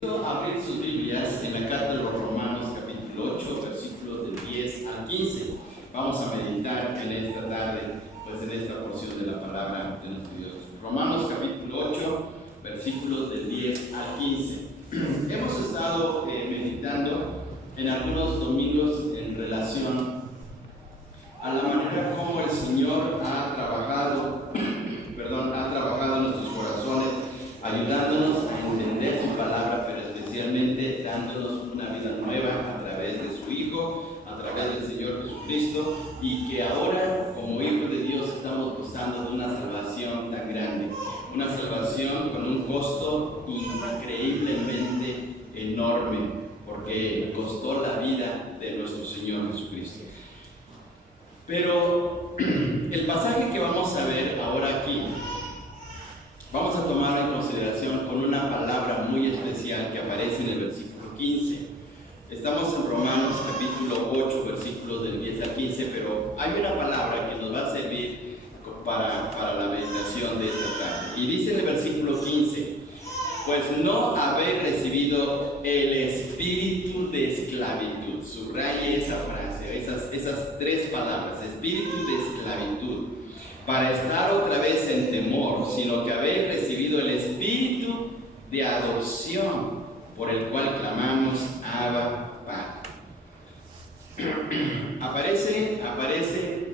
Abrir sus Biblias en la carta de los Romanos capítulo 8 versículos del 10 al 15. Vamos a meditar en esta tarde, pues en esta porción de la palabra de nuestro Dios. Romanos capítulo 8 versículos del 10 al 15. Hemos estado meditando en algunos domingos en relación a la manera como el Señor ha trabajado en nuestros corazones, ayudándonos a entender su palabra, pero especialmente dándonos una vida nueva a través de su Hijo, a través del Señor Jesucristo, y que ahora, como hijos de Dios, estamos gozando de una salvación tan grande, una salvación con un costo increíblemente enorme, porque costó la vida de nuestro Señor Jesucristo. Pero el pasaje que vamos a ver ahora aquí, vamos a tomar en consideración con una palabra muy especial que aparece en el versículo 15. Estamos en Romanos capítulo 8, versículos del 10 al 15, pero hay una palabra que nos va a servir para la meditación de esta tarde. Y dice en el versículo 15, pues no habéis recibido el espíritu de esclavitud. Subraye esa frase, esas tres palabras, espíritu de esclavitud, para estar otra vez en temor, sino que habéis recibido el espíritu de adopción, por el cual clamamos, Abba, Padre. Aparece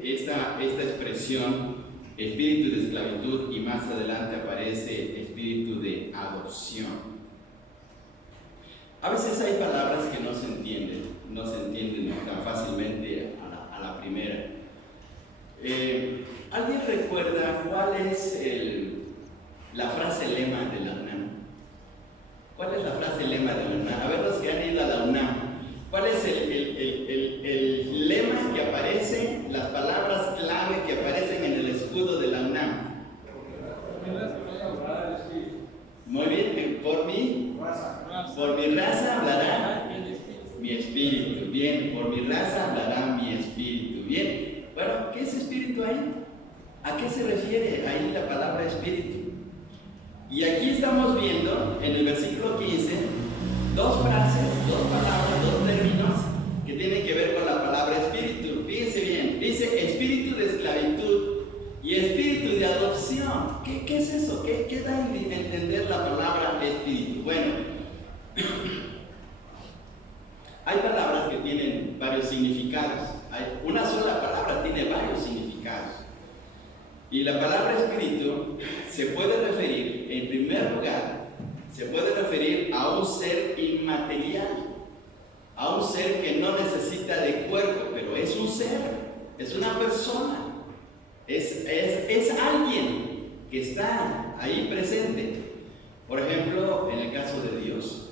esta expresión, espíritu de esclavitud, y más adelante aparece espíritu de adopción. A veces hay palabras que no se entienden tan fácilmente a la primera. ¿Alguien recuerda cuál es la frase lema de la UNAM? ¿Cuál es la frase lema de la UNAM? A ver, los que han ido a la UNAM, ¿cuál es el lema que aparece, las palabras clave que aparecen en el escudo de la UNAM? Muy bien, por mi raza hablará mi espíritu. Bien, por mi raza hablará mi espíritu. Bien, bueno, ¿qué es espíritu ahí? ¿A qué se refiere ahí la palabra espíritu? Y aquí estamos viendo en el versículo 15 dos frases, dos palabras, dos términos que tienen que ver con la palabra espíritu. Fíjense bien, dice espíritu de esclavitud y espíritu de adopción. ¿Qué es eso? ¿Qué da a entender la palabra espíritu? Bueno, hay palabras que tienen varios significados. Una sola palabra tiene varios significados. Y la palabra espíritu se puede referir, en primer lugar, se puede referir a un ser inmaterial, a un ser que no necesita de cuerpo, pero es un ser, es una persona, es alguien que está ahí presente. Por ejemplo, en el caso de Dios,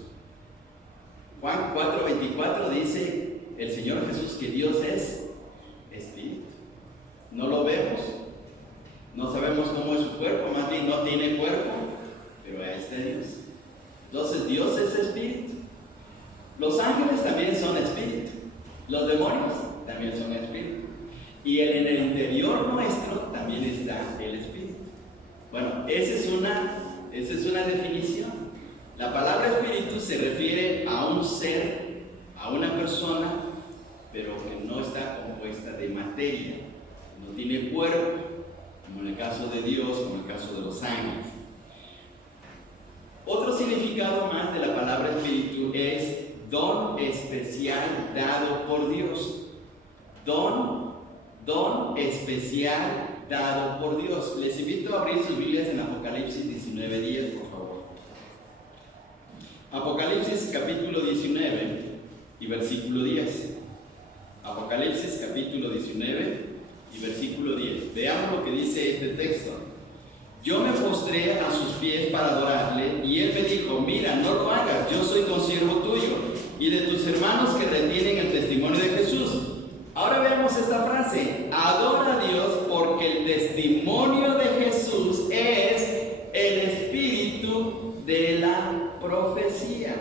Juan 4:24 dice el Señor Jesús que Dios es espíritu. No lo vemos, no sabemos cómo es su cuerpo, más bien no tiene cuerpo, pero ahí está Dios. Entonces Dios es espíritu. Los ángeles también son espíritu, los demonios también son espíritu, y en el interior nuestro también está el espíritu. Bueno, esa es una definición. La palabra espíritu se refiere a un ser, a una persona, pero que no está compuesta de materia, no tiene cuerpo, como en el caso de Dios, como en el caso de los ángeles. Otro significado más de la palabra espíritu es don especial dado por Dios. Don especial dado por Dios. Les invito a abrir sus Biblias en Apocalipsis 19:10, por favor. Apocalipsis capítulo 19 y versículo 10. Apocalipsis capítulo 19 y versículo 10. Veamos lo que dice este texto. Yo me postré a sus pies para adorarle, y él me dijo, mira, no lo hagas, yo soy consiervo tuyo y de tus hermanos que retienen el testimonio de Jesús. Ahora veamos esta frase, adora a Dios porque el testimonio de Jesús es el espíritu de la profecía.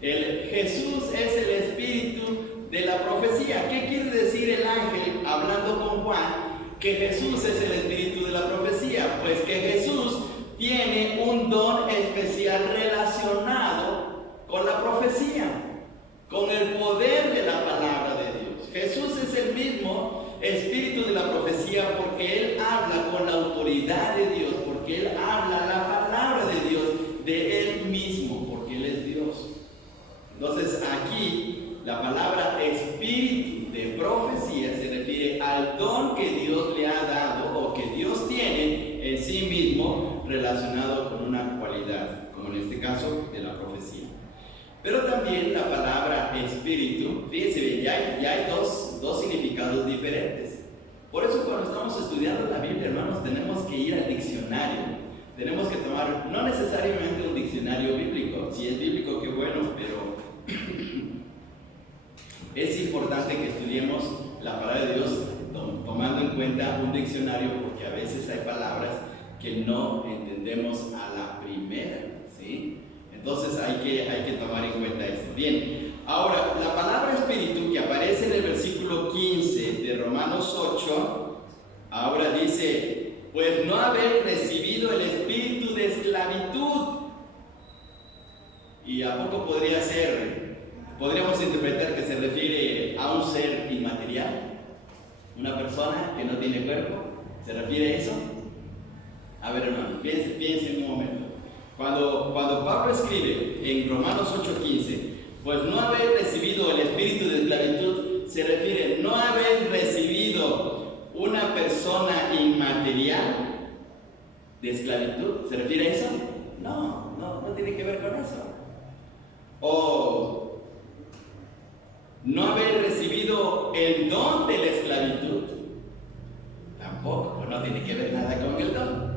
Jesús es el espíritu de la profecía. ¿Qué quiere decir el ángel hablando con Juan? Que Jesús es el espíritu de la profecía. Pues que Jesús tiene un don especial relacionado con profecía, con el poder de la palabra de Dios. Jesús es el mismo espíritu de la profecía porque Él habla con la autoridad de Dios, porque Él habla la palabra de Dios, de Él mismo, porque Él es Dios. Entonces aquí la palabra espíritu de profecía se refiere al don que Dios le ha dado o que Dios tiene en sí mismo relacionado con una cualidad, como en este caso de la profecía. Pero también la palabra espíritu, fíjense bien, ya hay dos significados diferentes. Por eso cuando estamos estudiando la Biblia, hermanos, tenemos que ir al diccionario. Tenemos que tomar, no necesariamente un diccionario bíblico, si es bíblico, qué bueno, pero es importante que estudiemos la palabra de Dios tomando en cuenta un diccionario, porque a veces hay palabras que no entendemos a la primera, ¿sí? Entonces hay que tomar en cuenta esto. Bien, ahora la palabra espíritu que aparece en el versículo 15 de Romanos 8, ahora dice, pues no habéis recibido el espíritu de esclavitud. ¿Y a poco podríamos interpretar que se refiere a un ser inmaterial? Una persona que no tiene cuerpo, ¿se refiere a eso? A ver, hermano, piensen un momento. Cuando Pablo escribe en Romanos 8:15, pues no habéis recibido el espíritu de esclavitud, se refiere, no habéis recibido una persona inmaterial de esclavitud, ¿se refiere a eso? No tiene que ver con eso. O no habéis recibido el don de la esclavitud, tampoco, pues no tiene que ver nada con el don.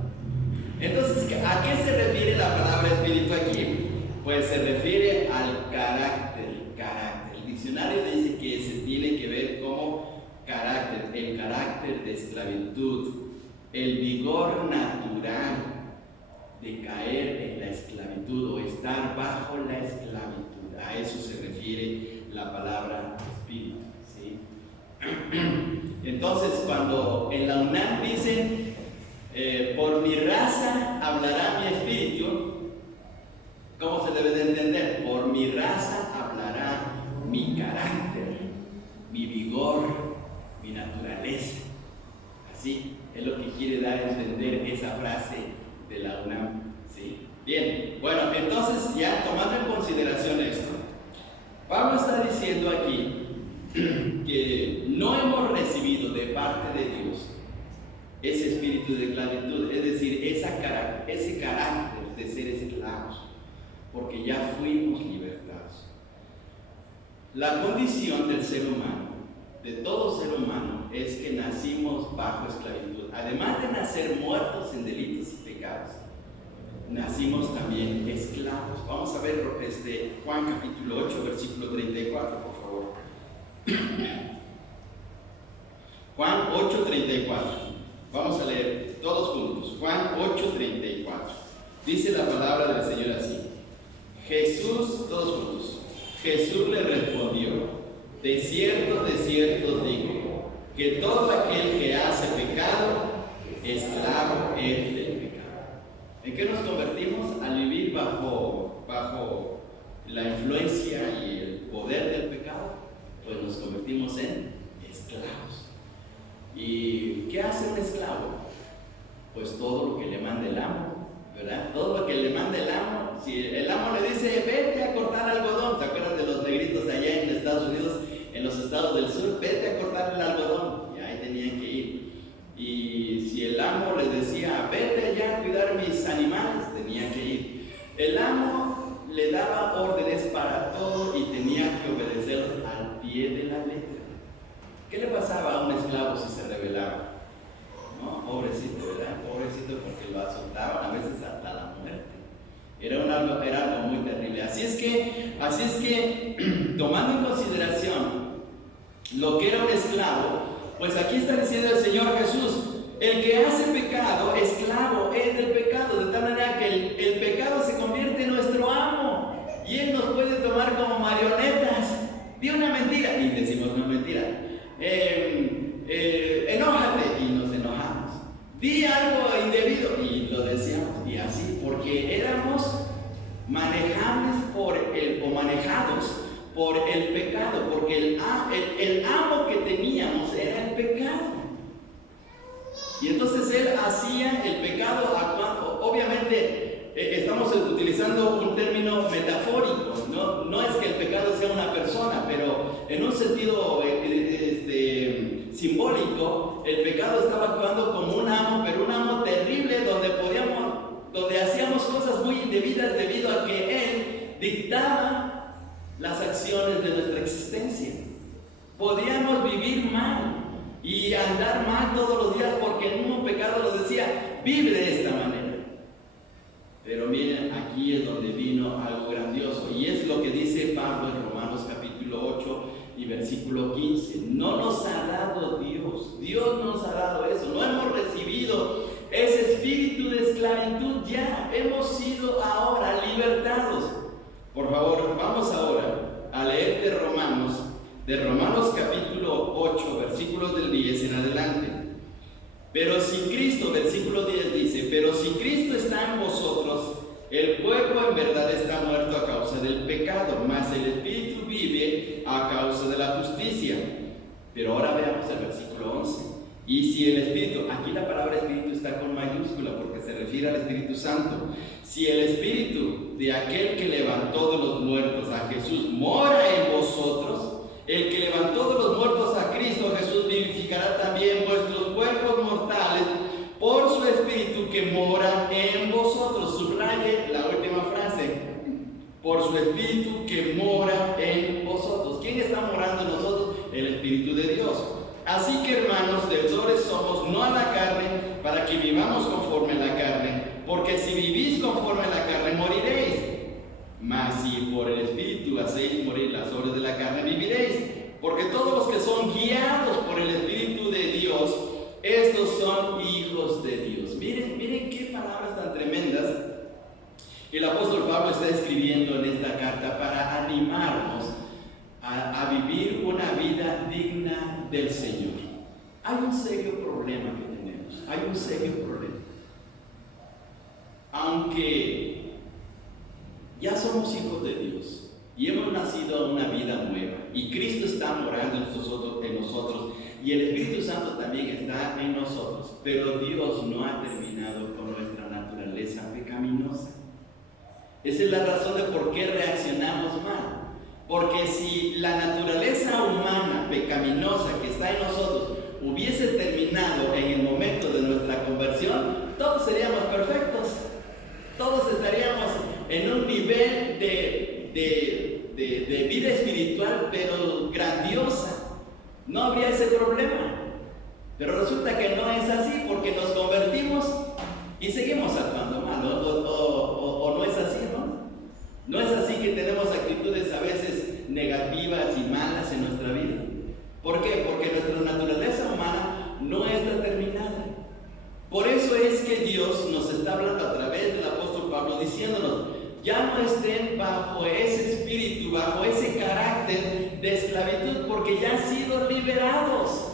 Entonces, ¿a qué se refiere la palabra espíritu aquí? Pues se refiere al carácter. El diccionario dice que se tiene que ver como carácter, el carácter de esclavitud, el vigor natural de caer en la esclavitud o estar bajo la esclavitud. A eso se refiere la palabra espíritu, ¿sí? Entonces, cuando en la UNAM dicen por mi raza hablará mi espíritu, ¿cómo se debe de entender? Por mi raza hablará mi carácter, mi vigor, mi naturaleza. Así es lo que quiere dar a entender esa frase de la UNAM, ¿sí? Bien, bueno, entonces ya tomando en consideración esto, Pablo está diciendo aquí que no hemos recibido de parte de Dios ese espíritu de esclavitud, es decir, ese carácter de ser esclavos, porque ya fuimos libertados. La condición del ser humano, de todo ser humano, es que nacimos bajo esclavitud. Además de nacer muertos en delitos y pecados, nacimos también esclavos. Vamos a ver Juan capítulo 8, versículo 34, por favor. Juan 8:34. Vamos a leer todos juntos. Juan 8:34. Dice la palabra del Señor así. Todos juntos. Jesús le respondió: de cierto os digo, que todo aquel que hace pecado, esclavo es del pecado. ¿En qué nos convertimos? Al vivir bajo la influencia y el poder del pecado, pues nos convertimos en esclavos. ¿Y qué hace un esclavo? Pues todo lo que le mande el amo, ¿verdad? Todo lo que le mande el amo. Si el amo le dice, vete a cortar algodón, ¿se acuerdan de los negritos allá en Estados Unidos, en los estados del sur? Vete a cortar el algodón, y ahí tenían que ir. Y si el amo les decía, vete allá a cuidar mis animales, tenía que ir. El amo le daba órdenes para todo y tenía que obedecerlos al pie de la letra. ¿Qué le pasaba a un esclavo si se rebelaba? No, pobrecito, ¿verdad? Pobrecito, porque lo azotaban a veces hasta la muerte. Era algo muy terrible. Así es que tomando en consideración lo que era un esclavo, pues aquí está diciendo el Señor Jesús: el que hace pecado, esclavo es del pecado, de tal manera que el pecado se convierte en nuestro amo y Él nos puede tomar como marionetas. Di una mentira y decimos una mentira. Enójate y nos enojamos. Di algo indebido y lo decíamos, y así, porque éramos manejables o manejados por el pecado, porque el amo que teníamos era el pecado. Y entonces él hacía el pecado actuando. Obviamente estamos utilizando un término metafórico, no es que el pecado sea una persona, pero en un sentido simbólico, el pecado estaba actuando como un amo, pero un amo terrible donde hacíamos cosas muy indebidas debido a que él dictaba las acciones de nuestra existencia. Podíamos vivir mal y andar mal todos los días porque el mismo pecado nos decía, vive de esta manera. Pero miren, aquí es donde vino algo grandioso, y es lo que dice Pablo en Romanos capítulo 8 y versículo 15. No nos ha dado Dios nos ha dado eso, no hemos recibido ese espíritu de esclavitud, ya hemos sido ahora libertados. Por favor, vamos ahora a leer de Romanos capítulo 8, versículos del 10 en adelante. Pero si Cristo, versículo 10 dice, pero si Cristo está en vosotros, el cuerpo en verdad está muerto a causa del pecado, mas el espíritu vive a causa de la justicia. Pero ahora veamos el versículo 11. Y si el espíritu, aquí la palabra espíritu está con mayúscula porque se refiere al Espíritu Santo. Si el espíritu de aquel que levantó de los muertos a Jesús mora en vosotros, el que levantó de los muertos a Cristo Jesús vivificará también vuestros cuerpos mortales por su espíritu que mora en vosotros. Subraye la última frase, por su espíritu que mora en vosotros. ¿Quién está morando en nosotros? El Espíritu de Dios. Así que, hermanos, deudores somos no a la carne, para que vivamos conforme a la carne, porque si vivís conforme a la carne moriréis. Mas si por el Espíritu hacéis morir las obras de la carne, viviréis. Porque todos los que son guiados por el Espíritu de Dios, estos son hijos de Dios. Miren qué palabras tan tremendas el apóstol Pablo está escribiendo en esta carta para animarnos a vivir una vida digna del Señor. Hay un serio problema que tenemos, hay un serio problema. Aunque ya somos hijos de Dios y hemos nacido a una vida nueva y Cristo está morando en nosotros y el Espíritu Santo también está en nosotros, pero Dios no ha terminado con nuestra naturaleza pecaminosa. Esa es la razón de por qué reaccionamos mal. Porque si la naturaleza humana pecaminosa que está en nosotros hubiese terminado en el momento de nuestra conversión, todos seríamos perfectos. Todos estaríamos en un nivel de vida espiritual, pero grandiosa. No habría ese problema. Pero resulta que no es así, porque nos convertimos y seguimos actuando mal, o no es así, ¿no? No es así que tenemos actitudes a veces negativas y malas en nuestra vida. ¿Por qué? Porque nuestra naturaleza humana no está terminada. Por eso es que Dios nos está hablando a través del apóstol Pablo diciéndonos, ya no estén bajo ese espíritu, bajo ese carácter de esclavitud, porque ya han sido liberados.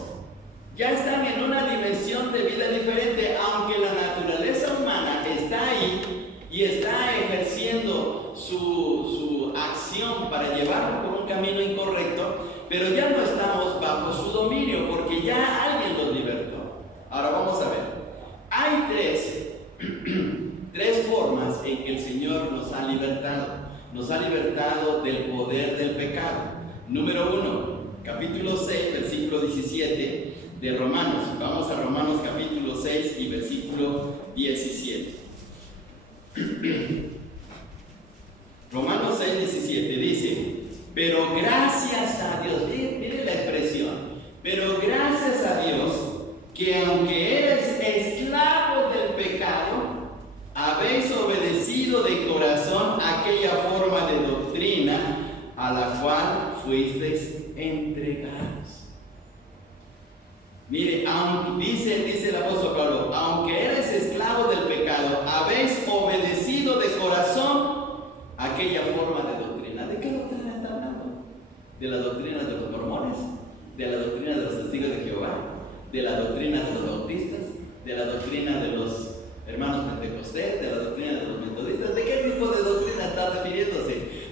Ya están en una dimensión de vida diferente, aunque la naturaleza humana está ahí y está ejerciendo su acción para llevarlo por un camino incorrecto, pero ya no estamos bajo su dominio porque ya alguien los libertó. Ahora vamos a ver, hay tres formas en que el Señor nos ha libertado del poder del pecado. Número 1, capítulo 6, versículo 17 de Romanos. Vamos a Romanos capítulo 6 y versículo 17. Romanos 6, 17 dice, pero gracias a Dios, miren la expresión, pero gracias a Dios que aunque eres esclavo del pecado, habéis obedecido de corazón aquella forma de doctrina a la cual fuisteis entregados. Mire, dice el apóstol Pablo, aunque eres esclavo del pecado, habéis obedecido de corazón aquella forma de doctrina. ¿De qué doctrina está hablando? ¿De la doctrina de los mormones? ¿De la doctrina de los testigos de Jehová? ¿De la doctrina de los bautistas? ¿De la doctrina de los hermanos pentecostés? ¿De la doctrina de los metodistas? ¿De qué tipo de doctrina está refiriéndose?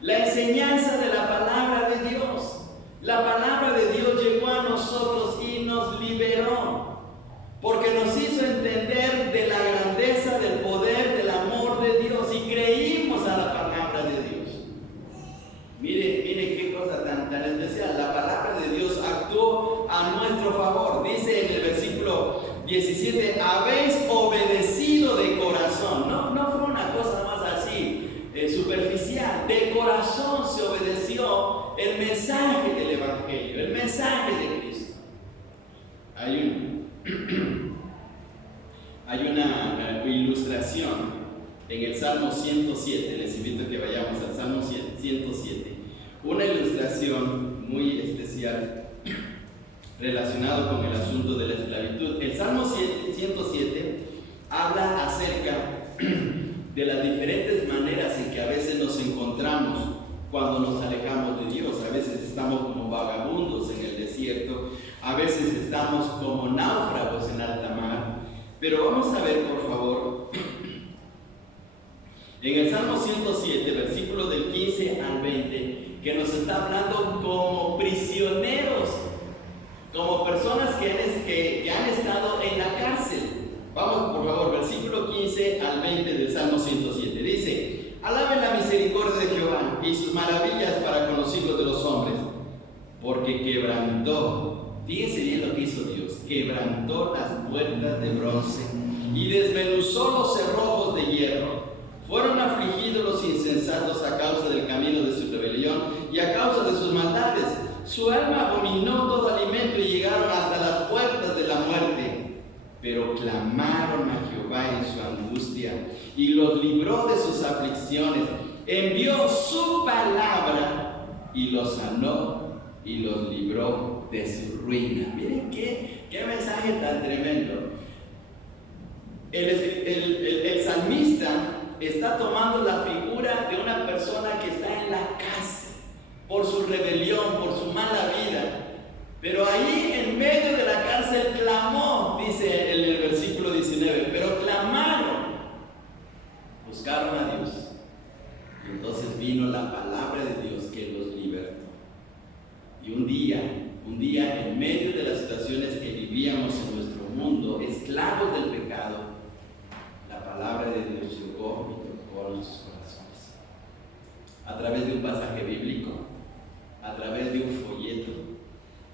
La enseñanza de la palabra de Dios. La palabra de Dios llegó a nosotros y nos liberó, porque nos hizo entender de la grandeza, del poder, del amor de Dios, y creímos a la palabra de Dios. Mire qué cosa tan especial. La palabra de Dios actuó a nuestro favor. Dice en el versículo 17, habéis obedecido de corazón. No fue una cosa más así superficial. De corazón se obedeció el mensaje del Evangelio, el mensaje de Cristo. Hay una ilustración en el Salmo 107. Les invito a que vayamos al Salmo 107. Una ilustración muy especial relacionado con el asunto de la esclavitud. El Salmo 107 habla acerca de las diferentes maneras en que a veces nos encontramos cuando nos alejamos de Dios. A veces estamos como vagabundos en el desierto, a veces estamos como náufragos en alta mar. Pero vamos a ver, por favor, en el Salmo 107, versículos del 15 al 20, que nos está hablando como prisioneros, como personas que han estado en la cárcel. Vamos, por favor, versículo 15 al 20 del Salmo 107. Dice: alaben la misericordia de Jehová y sus maravillas para con los hijos de los hombres, porque quebrantó, fíjense bien lo que hizo Dios, quebrantó las puertas de bronce y desmenuzó los cerrojos de hierro. Fueron afligidos los insensatos a causa del camino de su rebelión y a causa de sus maldades. Su alma abominó todo alimento y llegaron hasta las puertas de la muerte. Pero clamaron a Jehová en su angustia y los libró de sus aflicciones. Envió su palabra y los sanó y los libró de su ruina. Miren qué mensaje tan tremendo. El salmista está tomando la figura de una persona que está en la cárcel por su rebelión, por su mala vida. Pero ahí en medio de la cárcel clamó, dice en el versículo 19, pero clamaron, buscaron a Dios. Y entonces vino la palabra de Dios que los libertó. Y un día en medio de las situaciones que vivíamos en nuestro mundo, esclavos del pecado, la palabra de Dios llegó y tocó a nuestros corazones. A través de un pasaje bíblico, a través de un folleto,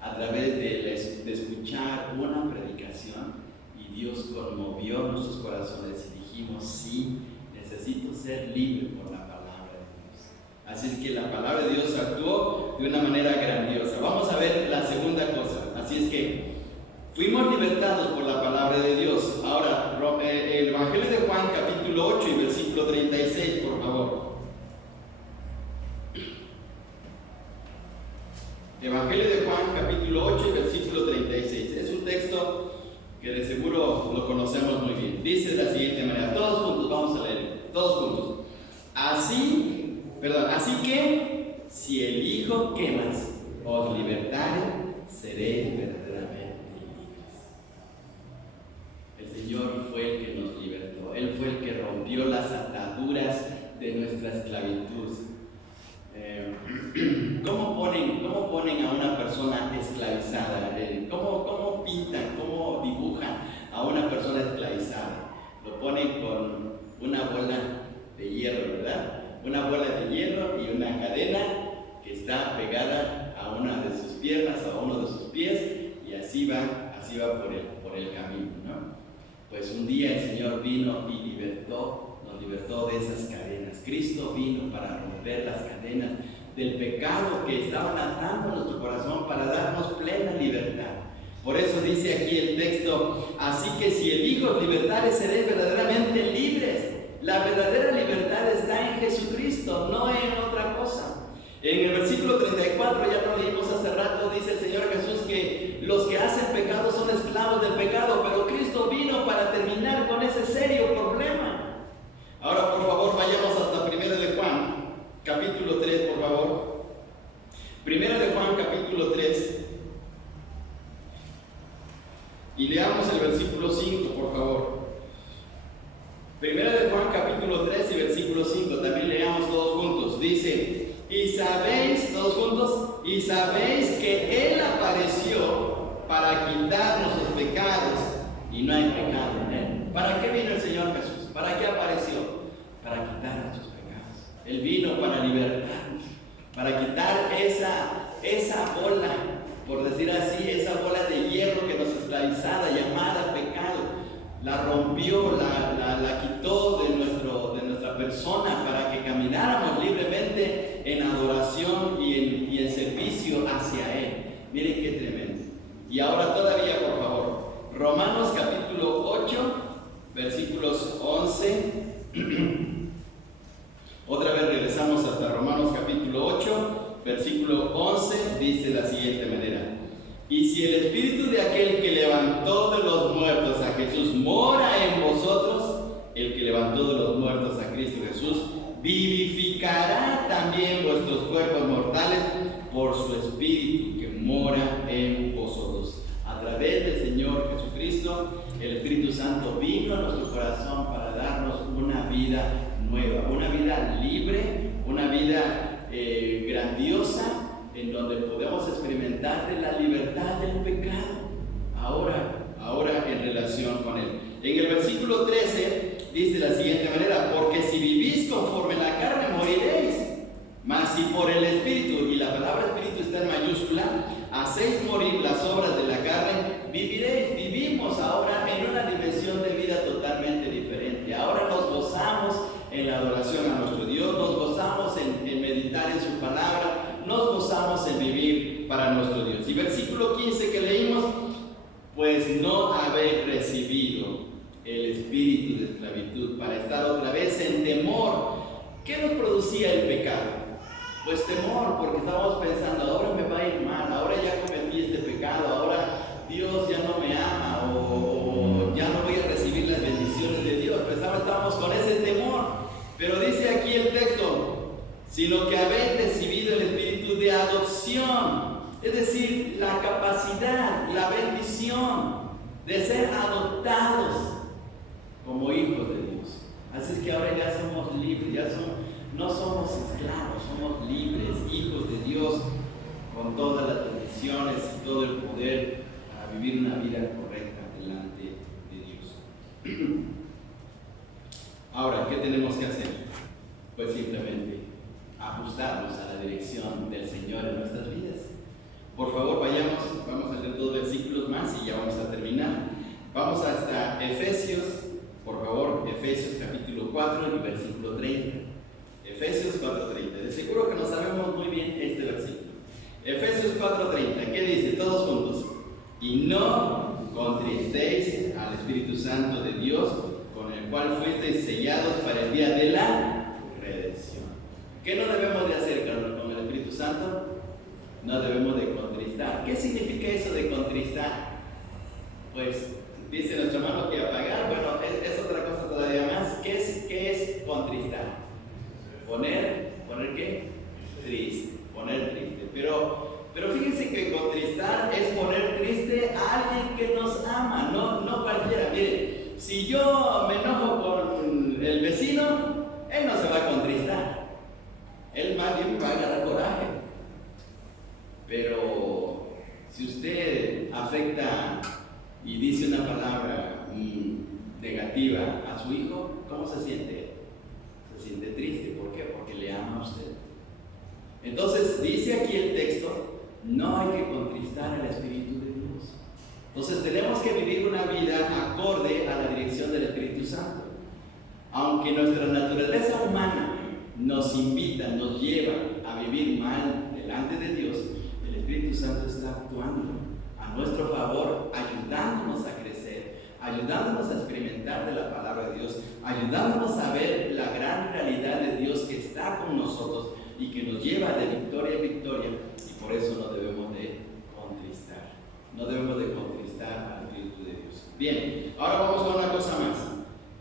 a través de escuchar una predicación, y Dios conmovió nuestros corazones y dijimos: sí, necesito ser libre por la palabra de Dios. Así es que la palabra de Dios actuó de una manera grandiosa. Vamos a ver la segunda cosa. Así es que fuimos libertados por la palabra de Dios. Ahora, el Evangelio de Juan, capítulo 8 y versículo 36, por favor. Evangelio de Juan, capítulo 8 y versículo 36. Es un texto que de seguro lo conocemos muy bien. Dice de la siguiente manera, todos juntos, vamos a leer, todos juntos. Así que, si el Hijo que más os libertare, seréis verdaderamente libres. El Señor fue el que nos libertó. Él fue el que rompió las ataduras de nuestra esclavitud. ¿Cómo ponen a una persona esclavizada? ¿Cómo pintan, cómo dibujan a una persona esclavizada? Lo ponen con una bola de hierro, ¿verdad? Una bola de hierro y una cadena que está pegada a una de sus piernas o a uno de sus pies, y así va por el camino, ¿no? Pues un día el Señor vino y nos libertó de esas cadenas. Cristo vino para romper las cadenas del pecado que estaban atando a nuestro corazón, para darnos plena libertad. Por eso dice aquí el texto: así que si el Hijo os libertare, seréis verdaderamente libres. La verdadera libertad está en Jesucristo, no en otra cosa. En el versículo 34, ya lo leímos hace rato, dice el Señor Jesús que los que hacen pecado son esclavos del pecado, pero Cristo vino para terminar con ese serio problema. Ahora, por favor, vayamos hasta 1 de Juan, capítulo 3, por favor. 1 de Juan, capítulo 3. Y leamos el versículo 5, por favor. 1 de Juan, capítulo 3 y versículo 5. También leamos todos juntos. Dice: sabéis que Él apareció para quitar nuestros pecados y no hay pecado en Él. ¿Para qué vino el Señor Jesús? ¿Para qué apareció? Para quitar nuestros pecados. Él vino para libertarnos, para quitar esa bola, por decir así, esa bola de hierro que nos esclavizaba, llamada pecado. La rompió, la quitó de nuestra persona para que camináramos libremente en adoración y en servicio hacia Él. Miren qué tremendo. Y ahora todavía, por favor, Romanos capítulo 8, versículos 11. Otra vez regresamos hasta Romanos capítulo 8, versículo 11, dice de la siguiente manera: y si el Espíritu de aquel que levantó de los muertos a Jesús mora en vosotros, el que levantó de los muertos a Cristo Jesús vivificará también vuestros cuerpos mortales por su Espíritu que mora en vosotros. A través del Señor Jesucristo, el Espíritu Santo vino a nuestro corazón para darnos una vida nueva, una vida libre, una vida grandiosa, en donde podemos experimentar de la libertad del pecado, ahora en relación con Él. En el versículo 13 dice de la siguiente manera: porque si vivís conforme la carne moriréis, mas si por el Espíritu, y la palabra Espíritu está en mayúscula, hacéis morir las obras de la carne, viviréis. Vivimos ahora en una dimensión de vida totalmente diferente. Ahora nos gozamos en la adoración a nuestro Dios, nos gozamos en meditar en su palabra, nos gozamos en vivir para nuestro Dios. Y versículo 15 que leímos: pues no habéis recibido el espíritu de esclavitud para estar otra vez en temor. ¿Qué nos producía el pecado? Pues temor, porque estábamos pensando: ahora me va a ir mal, ahora ya cometí este pecado, ahora Dios ya no me ama, o ya no voy a recibir las bendiciones de Dios. Pues estábamos con ese temor. Pero dice aquí el texto: sino que habéis recibido el espíritu de adopción, es decir, la capacidad, la bendición de ser adoptados como hijos de Dios. Así es que ahora ya somos libres, no somos esclavos, somos libres, hijos de Dios, con todas las bendiciones y todo el poder para vivir una vida correcta delante de Dios. Ahora, ¿qué tenemos que hacer? Pues simplemente ajustarnos a la dirección del Señor en nuestras vidas. Por favor, vamos a leer 2 versículos más y ya vamos a terminar. Vamos hasta Efesios, por favor, Efesios capítulo 4 y versículo 30. Efesios 4:30. De seguro que no sabemos muy bien este versículo. Efesios 4:30, ¿qué dice? Todos juntos: y no contristéis al Espíritu Santo de Dios, con el cual fuisteis sellados para el día de la redención. ¿Qué no debemos de hacer con el Espíritu Santo? No debemos de contristar. ¿Qué significa eso de contristar? Pues dice nuestro hermano que apagar, bueno, es otra cosa todavía más. ¿Qué es contristar? Poner ¿qué? Triste, poner triste. Pero fíjense que contristar es poner triste a alguien que nos ama, no cualquiera. Mire, si yo me enojo con el vecino, él no se va a contristar, él más bien va a agarrar coraje. Pero si usted afecta y dice una palabra negativa a su hijo, ¿cómo se siente? Se siente triste. ¿Por qué? Porque le ama a usted. Entonces dice aquí el texto: no hay que contristar al Espíritu de Dios. Entonces tenemos que vivir una vida acorde a la dirección del Espíritu Santo. Aunque nuestra naturaleza humana nos invita, nos lleva a vivir mal delante de Dios, el Espíritu Santo está actuando a nuestro favor, ayudándonos a crecer, ayudándonos a experimentar de la palabra de Dios, ayudándonos a ver la gran realidad de Dios que está con nosotros y que nos lleva de victoria en victoria. Y por eso no debemos de contristar, al Espíritu de Dios. Bien, ahora vamos a una cosa más.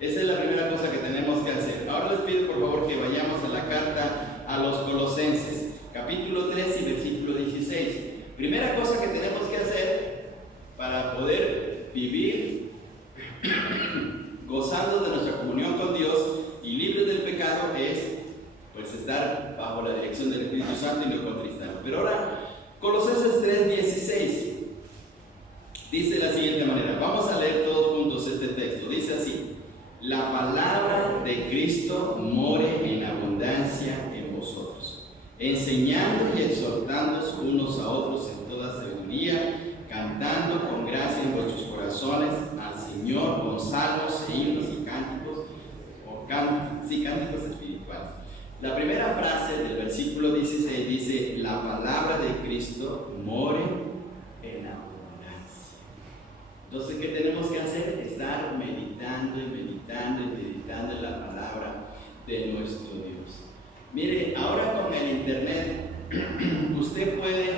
Esa es la primera cosa que tenemos que hacer. Ahora les pido por favor que vayamos a la carta a los Colosenses, capítulo 3 y versículo 16. Primera cosa que tenemos que hacer para poder vivir gozando de nuestra comunión con Dios y libres del pecado es pues estar bajo la dirección del Espíritu Santo y no contristar. Pero ahora, Colosenses 3:16 dice de la siguiente manera. Vamos a leer todos juntos este texto. Dice así: la palabra de Cristo more en abundancia en vosotros, enseñando y exhortándoos unos a otros en toda sabiduría, cantando con gracia en vuestros corazones al Señor con salmos e himnos y cánticos, cánticos espirituales. La primera frase del versículo 16 dice: la palabra de Cristo more en abundancia. Entonces, ¿qué tenemos que hacer? Estar meditando y meditando y meditando en la palabra de nuestro Dios. Mire, ahora con el internet, usted puede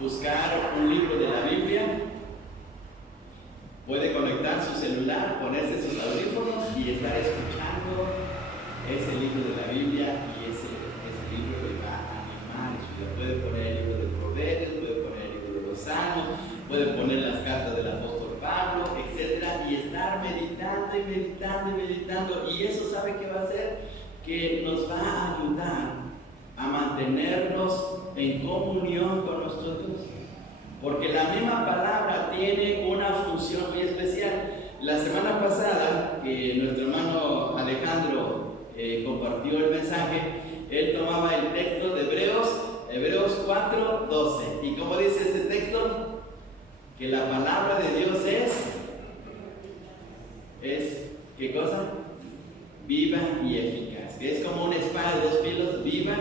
buscar un libro de la Biblia, puede conectar su celular, ponerse sus audífonos y estar escuchando ese libro de la Biblia, y ese libro le va a animar. Puede poner el libro de Proverbios, puede poner el libro de los Salmos, puede poner las cartas del apóstol Pablo, etc. Y estar meditando y meditando y meditando. Y eso, ¿sabe qué va a hacer? Que nos va a ayudar a mantenernos en comunión con nuestro Dios. Porque la misma palabra tiene una función muy especial. La semana pasada, que nuestro hermano Alejandro compartió el mensaje, él tomaba el texto de Hebreos 4:12. ¿Y cómo dice ese texto? Que la palabra de Dios es ¿qué cosa? Viva y eficaz. Que es como una espada de dos filos, viva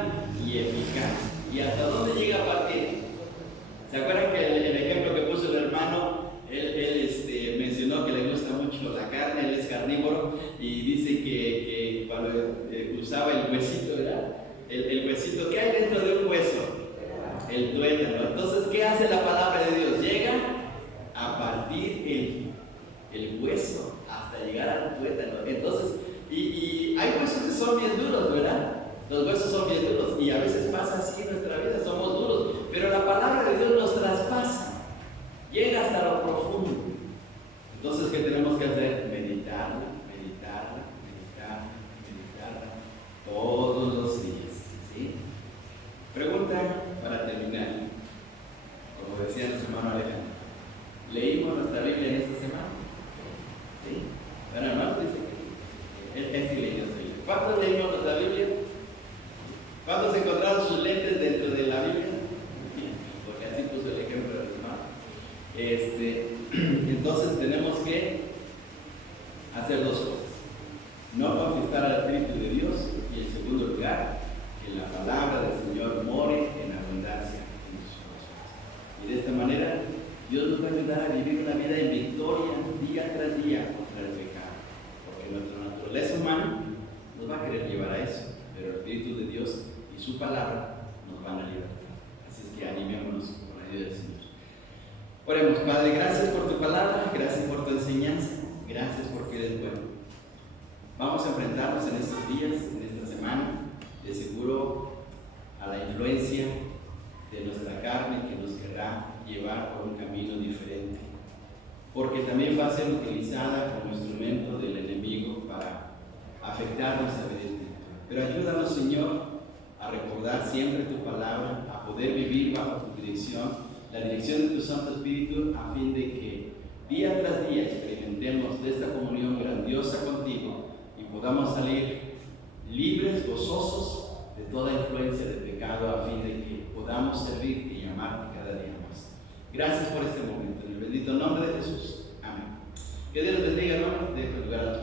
y eficaz. ¿Y hasta dónde llega a partir? ¿Se acuerdan que el ejemplo que puso el hermano? Él mencionó que le gusta mucho la carne, él es carnívoro, y dice que cuando usaba el huesito, ¿verdad? El huesito, ¿qué hay dentro de un hueso? El tuétano. Entonces, ¿qué hace la palabra de Dios? Llega a partir el hueso hasta llegar al tuétano. Entonces, y hay huesos que son bien duros, ¿verdad? Los huesos son bien duros, y a veces pasa así en nuestra vida, somos duros, pero la palabra de Dios nos traspasa, llega hasta lo profundo. Entonces, ¿qué tenemos que hacer? Meditarla, meditarla, meditarla, meditarla todos los días, ¿sí? Pregunta para terminar. Como decía nuestro hermano Alejandro, ¿leímos nuestra Biblia en esta semana? ¿Sí? Bueno, hermano, dice que él sí leyó. ¿Cuántos leímos nuestra Biblia? ¿Cuántos encontraron sus lentes dentro de la Biblia? Porque así puso el ejemplo del hermano. Entonces tenemos que hacer dos cosas: no conquistar al Espíritu de Dios, y en segundo lugar, que la palabra del Señor more en abundancia en nuestros corazones. Y de esta manera Dios nos va a ayudar a vivir una vida en victoria día tras día contra el pecado, porque nuestra naturaleza humana nos va a querer llevar a eso, pero el Espíritu de Dios y su palabra nos van a libertar. Así es que animémonos con la ayuda del Señor. Oremos. Padre, gracias por tu palabra, gracias por tu enseñanza, gracias porque eres bueno. Vamos a enfrentarnos en estos días, en esta semana, de seguro a la influencia de nuestra carne, que nos querrá llevar por un camino diferente, porque también va a ser utilizada como instrumento del enemigo para afectar nuestra vida espiritual. Pero ayúdanos, Señor, a recordar siempre tu palabra, a poder vivir bajo tu dirección, la dirección de tu Santo Espíritu, a fin de que día tras día experimentemos de esta comunión grandiosa contigo y podamos salir libres, gozosos de toda influencia de pecado, a fin de que podamos servirte y amarte cada día más. Gracias por este momento, en el bendito nombre de Jesús. Amén. Que Dios les bendiga, hermanos. Dejo lugar a